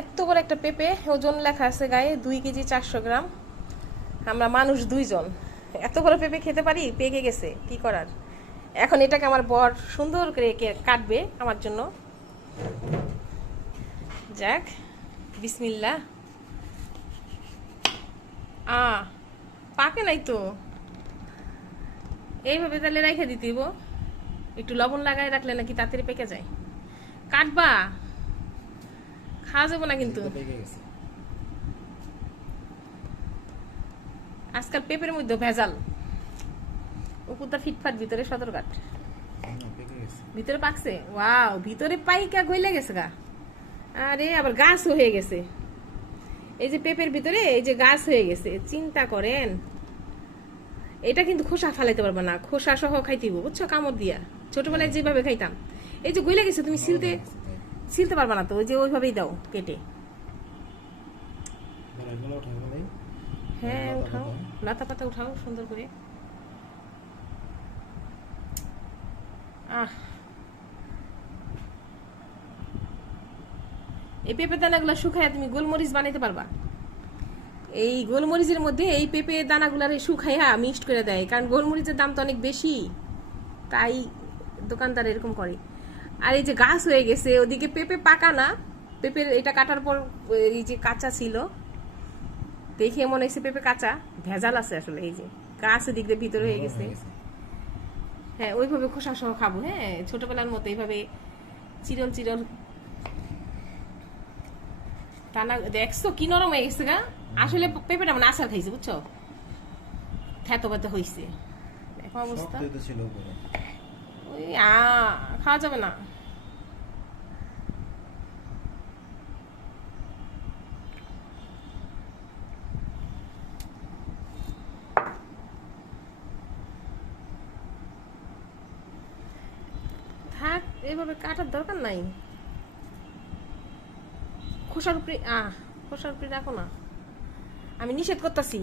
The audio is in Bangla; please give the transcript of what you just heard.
এত বড় একটা পেঁপে, ওজন লেখা আছে গায়ে 2 কেজি 400 গ্রাম। আমরা মানুষ 2 জন, এত বড় পেঁপে খেতে পারি? পেকে গেছে, কি করার। এখন এটাকে আমার বর সুন্দর করে কাটবে আমার জন্য। যাক, বিসমিল্লাহ। পাকে নাই তো, এইভাবে তাহলে রেখে দিতেইব। একটু লবণ লাগাই রাখলে নাকি তাড়াতাড়ি পেকে যায়। কাটবা, খাওয়া যাবো না কিন্তু। আজকাল পেঁপের মধ্যে ভেজাল, উপরটা ফিটফাট, ভিতরে সদরঘাট। ভিতরে পাকছে, ওয়াও, ভিতরে পাইকা গইলে গেছে গা। আরে আবার গাছ হয়ে গেছে, এই যে পেঁপের ভিতরে এই যে গাছ হয়ে গেছে, চিন্তা করেন। এটা কিন্তু খোসা ফালাইতে পারবে না, খোসা সহ খাইতে হইব, বুঝছো, কামড় দিয়া। ছোটবেলায় যেভাবে খাইতাম, এই যে গইলে গেছে, তুমি ছিলতে পারবা না তো, ওই যে ওইভাবেই দাও কেটে। হ্যাঁ উঠাও, লতা পাতা উঠাও সুন্দর করে। এই পেঁপে দানাগুলো শুকায় তুমি গোলমরিচ বানাইতে পারবা। এই গোলমরিচের মধ্যে এই পেঁপে দানাগুলারে শুকাইয়া মিক্সড করে দেয়, কারণ গোলমরিচের দাম তো অনেক বেশি, তাই দোকানদার এরকম করে। আর এই যে গাছ হয়ে গেছে, ওদিকে পেঁপে পাকা না, পেঁপের এটা কাটার পর এই যে কাঁচা ছিল, দেখে মনে হয়েছে পেঁপে কাঁচা, ভেজাল আছে আসলে। এই যে গাছ ওদিক দিয়ে ভিতরে হয়ে গেছে। হ্যাঁ, ওইভাবে খোসা সহ খাবো। হ্যাঁ, ছোটবেলার মতো এইভাবে চিরল চিরল টানা। দেখছো কি নরম হয়ে গেছে গা, আসলে পেঁপেটা মানে আচার খাইছে, বুঝছো, থেতো ব্যথা হয়েছে। দেখো অবস্থা, ওই খাওয়া যাবে না। থাক, এইভাবে কাটার দরকার নাই। খোসার উপরে খোসার উপরে রাখো না, আমি নিষেধ করতেছি।